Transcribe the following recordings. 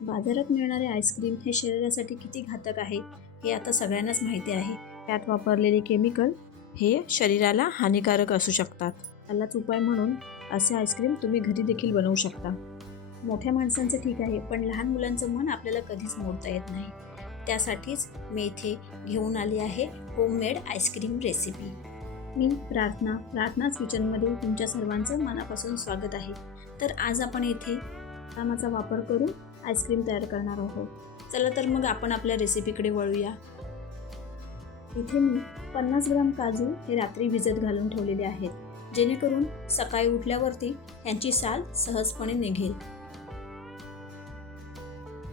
बाजारात मिळणारे आईस्क्रीम हे शरीरासाठी किती घातक आहे हे आता सगळ्यांनाच माहिती आहे. त्यात वापरलेले केमिकल हे शरीराला हानिकारक असू शकतात. त्यालाच उपाय म्हणून असे आईस्क्रीम तुम्ही घरी देखील बनवू शकता. मोठ्या माणसांचं ठीक आहे, पण लहान मुलांचं मन आपल्याला कधीच मोडता येत नाही. त्यासाठीच मी इथे घेऊन आली आहे होममेड आईस्क्रीम रेसिपी. मी प्रार्थनाच किचनमध्ये तुमच्या सर्वांचं मनापासून स्वागत आहे. तर आज आपण इथे बदामाचा वापर करून आईस्क्रीम तयार करणार आहोत. चला तर मग आपण आपल्या रेसिपीकडे वळूया. इथे मी 50 ग्राम काजू हे रात्री भिजत घालून ठेवलेले आहेत, जेणेकरून सकाळी उठल्यावरती यांची साल सहजपणे निघेल.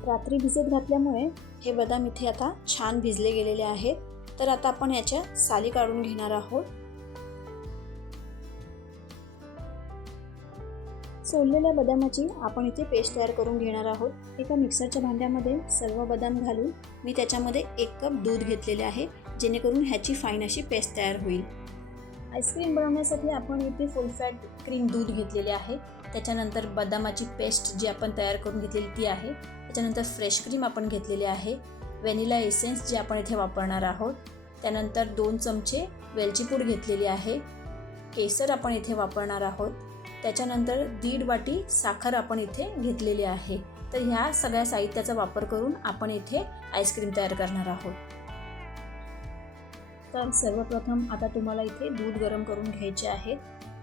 रात्री भिजत घातल्यामुळे हे बदाम इथे आता छान भिजले गेलेले आहेत. तर आता आपण याच्या साली काढून घेणार आहोत. सोललेल्या बदामाची आपण इथे पेस्ट तयार करून घेणार आहोत. एका मिक्सरच्या भांड्यामध्ये सर्व बदाम घालून मी त्याच्यामध्ये 1 कप दूध घेतलेले आहे, जेणेकरून ह्याची फाईन अशी पेस्ट तयार होईल. आईस्क्रीम बनवण्यासाठी आपण इथे फुल फॅट क्रीम दूध घेतलेले आहे. त्याच्यानंतर बदामाची पेस्ट जी आपण तयार करून घेतलेली ती आहे. त्याच्यानंतर फ्रेश क्रीम आपण घेतलेली आहे. व्हॅनिला एसेन्स जे आपण इथे वापरणार आहोत. त्यानंतर 2 चमचे वेलची पूड घेतलेली आहे. केसर आपण इथे वापरणार आहोत. त्याच्यानंतर 1.5 वाटी साखर आपण इथे घेतलेली आहे. तर ह्या सगळ्या साहित्याचा वापर करून आपण इथे आईस्क्रीम तयार करणार आहोत. तर सर्वप्रथम आता तुम्हाला इथे दूध गरम करून घ्यायचे आहे.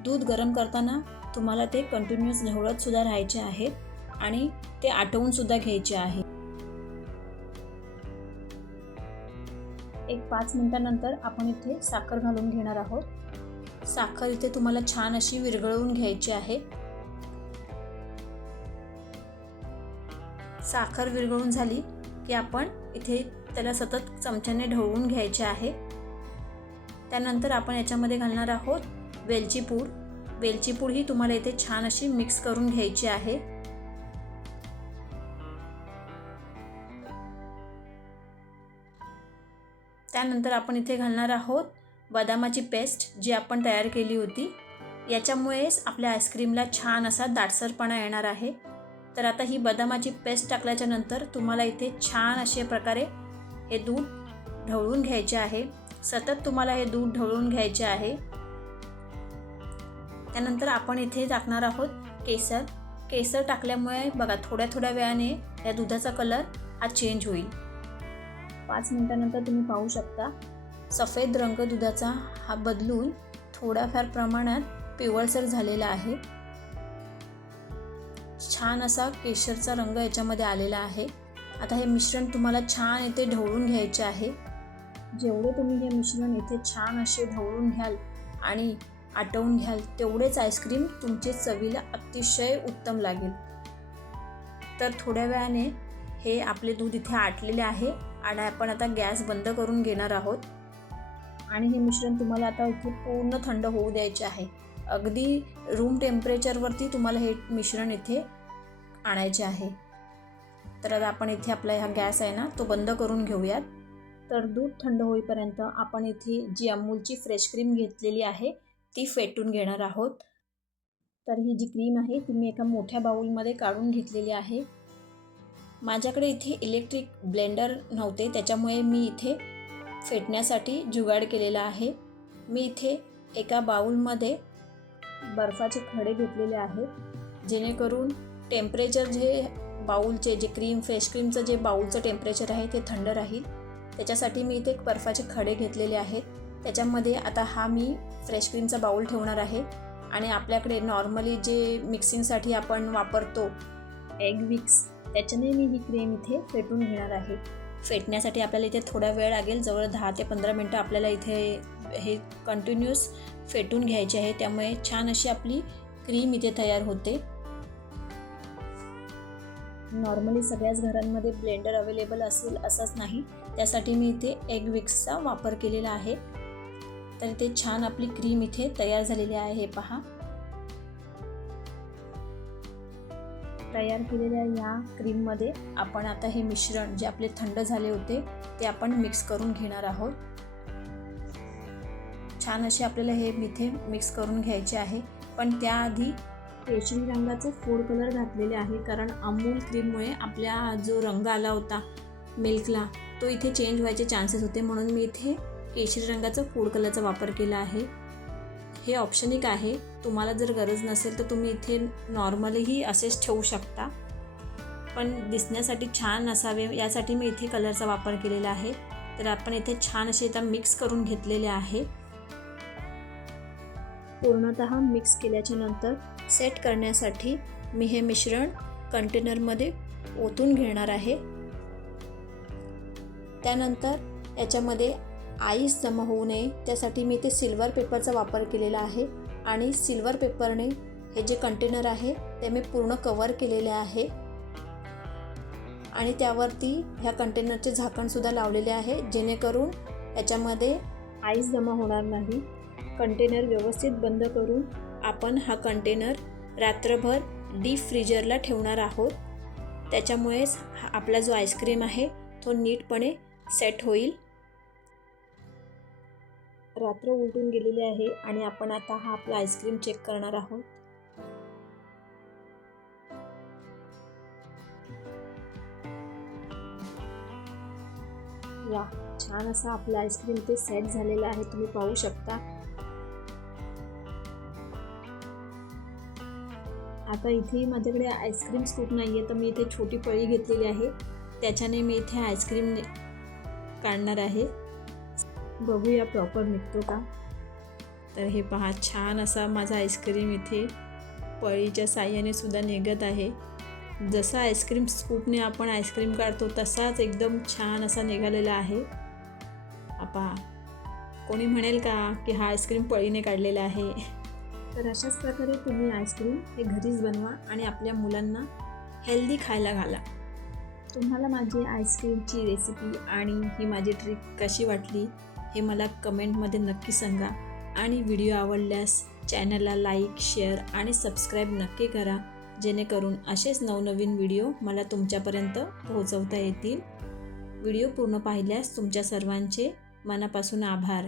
दूध गरम करताना तुम्हाला ते कंटिन्यूअस ढवळत सुद्धा राहायचे आहे आणि ते आटवून सुद्धा घ्यायचे आहे. 5 मिनिटांनंतर आपण इथे साखर घालून घेणार आहोत. साखर इथे तुम्हाला छान अशी विरघळवून घ्यायची आहे. साखर विरघळून झाली की आपण इथे त्याला सतत चमच्याने ढवळून घ्यायचे आहे. त्यानंतर आपण याच्यामध्ये घालणार आहोत वेलची पूड. वेलची पूड ही तुम्हाला इथे छान अशी मिक्स करून घ्यायची आहे. त्यानंतर आपण इथे घालणार आहोत बदामाची पेस्ट जी आपण तयार केली होती. याच्यामुळेच आपल्या आईस्क्रीमला छान असा दाटसरपणा येणार आहे. तर आता ही बदामाची पेस्ट टाकल्याच्या नंतर तुम्हाला इथे छान अशा प्रकारे हे दूध ढवळून घ्यायचे आहे. सतत तुम्हाला हे दूध ढवळून घ्यायचे आहे. त्यानंतर आपण इथे टाकणार आहोत केसर. केसर टाकल्यामुळे बघा थोड्या वेळाने या दुधाचा कलर हा चेंज होईल. 5 मिनिटांनंतर तुम्ही पाहू शकता सफेद रंग दुधाचा हा बदलून थोड्याफार प्रमाणात पिवळसर झालेला आहे. छान असा केशरचा रंग याच्यामध्ये आलेला आहे. आता हे मिश्रण तुम्हाला छान इथे ढवळून घ्यायचे आहे. जेवढे तुम्ही हे मिश्रण इथे छान असे ढवळून घ्याल आणि आटवून घ्याल तेवढेच आईस्क्रीम तुमचे चवीला अतिशय उत्तम लागेल. तर थोड्या वेळाने हे आपले दूध इथे आटलेले आहे आणि आपण आता गॅस बंद करून घेणार आहोत. आणि हे मिश्रण तुम्हाला आता इथे पूर्ण थंड होऊ द्यायचे आहे. अगदी रूम टेम्परेचरवरती तुम्हाला हे मिश्रण इथे आणायचे आहे. तर आता आपण इथे आपला हा गॅस आहे ना तो बंद करून घेऊयात. तर दूध थंड होईपर्यंत आपण इथे जी अमूलची फ्रेश क्रीम घेतलेली आहे ती फेटून घेणार आहोत. तर ही जी क्रीम आहे ती मी एका मोठ्या बाउलमध्ये काढून घेतलेली आहे. माझ्याकडे इथे इलेक्ट्रिक ब्लेंडर नव्हते, त्याच्यामुळे मी इथे फेटण्यासाठी जुगाड केलेला आहे. मी इथे एका बाउलमध्ये बर्फाचे खडे घेतलेले आहेत, जेणेकरून टेम्परेचर जे बाउलचे जे फ्रेश क्रीमचं जे बाउलचं टेम्परेचर आहे ते थंड राहील. त्याच्यासाठी मी इथे बर्फाचे खडे घेतलेले आहेत. त्याच्यामध्ये आता हा मी फ्रेश क्रीमचा बाउल ठेवणार आहे आणि आपल्याकडे नॉर्मली जे मिक्सिंगसाठी आपण वापरतो एग विक्स, त्याच्याने मी ही क्रीम इथे फेटून घेणार आहे. फेटण्यासाठी आपल्याला इथे थोडा वेळ लागेल. जवळ 10 ते 15 मिनटं आपल्याला इथे हे कंटिन्यूअस फेटून घ्यायचे आहे. त्यामुळे छान अशी आपली क्रीम इथे तयार होते. नॉर्मली सगळ्याच घरांमध्ये ब्लेंडर अवेलेबल असेल असंच नाही, त्यासाठी मी इथे एग विक्सचा वापर केलेला आहे. तर इथे छान आपली क्रीम इथे तयार झालेली आहे. हे पहा, तयार केलेल्या या क्रीममध्ये आपण आता हे मिश्रण जे आपले थंड झाले होते ते आपण मिक्स करून घेणार आहोत. छान असे आपल्याला हे इथे मिक्स करून घ्यायचे आहे. पण त्याआधी केशरी रंगाचे फूड कलर घातलेले आहे, कारण अमूल क्रीममुळे आपल्या जो रंग आला होता मिल्कला तो इथे चेंज व्हायचे चान्सेस होते, म्हणून मी इथे केशरी रंगाचा फूड कलरचा वापर केला आहे. हे ऑप्शनिक आहे, तुम्हाला जर गरज नसेल तर तुम्ही इथे नॉर्मलीही असेच ठेवू शकता, पण दिसण्यासाठी छान असावे यासाठी मी इथे कलरचा वापर केलेला आहे. तर आपण इथे छान असे आता मिक्स करून घेतलेले आहे. पूर्णतः मिक्स केल्याच्या नंतर सेट करण्यासाठी मी हे मिश्रण कंटेनरमध्ये ओतून घेणार आहे. त्यानंतर याच्यामध्ये आईस जमा होऊ नये त्यासाठी मी इथे सिल्वर पेपरचा वापर केलेला आहे आणि सिल्वर पेपरने हे जे कंटेनर आहे ते मी पूर्ण कवर केलेले आहे आणि त्यावरती ह्या कंटेनरचे झाकणसुद्धा लावलेले आहे, जेणेकरून याच्यामध्ये आईस जमा होणार नाही. कंटेनर व्यवस्थित बंद करून आपण हा कंटेनर रात्रभर डीप फ्रीजरला ठेवणार आहोत. त्याच्यामुळेच आपला जो आईस्क्रीम आहे तो नीटपणे सेट होईल. रात्र उलटून गेलेली आहे आणि आपण आता हा आपला आईस्क्रीम चेक करणार आहोत. वा, छान असा आपला आईस्क्रीम ते सेट झालेला आहे, तुम्ही पाहू शकता. आता इथे माझ्याकडे आईस्क्रीम स्कूप नाही आहे, तर मी इथे छोटी पळी घेतलेली आहे, त्याच्याने मी इथे आईस्क्रीम काढणार आहे. बघूया प्रॉपर निघतो का. तर हे पहा, छान असा माझा आईस्क्रीम इथे पळीच्या साह्याने सुद्धा निघत आहे. जसा आईस्क्रीम स्कूपने आपण आईस्क्रीम काढतो तसाच एकदम छान असा निघालेला आहे. पहा, कोणी म्हणेल का की हा आईस्क्रीम पळीने काढलेला आहे. तर अशाच प्रकारे तुम्ही आईस्क्रीम हे घरीच बनवा आणि आपल्या मुलांना हेल्दी खायला घाला. तुम्हाला माझी आईस्क्रीमची रेसिपी आणि ही माझी ट्रिक कशी वाटली हे मला कमेंटमध्ये नक्की सांगा आणि व्हिडिओ आवडल्यास चॅनलला लाईक, शेअर आणि सबस्क्राईब नक्की करा, जेणेकरून असेच नवनवीन व्हिडिओ मला तुमच्यापर्यंत पोहोचवता येतील. व्हिडिओ पूर्ण पाहिल्यास तुमच्या सर्वांचे मनापासून आभार.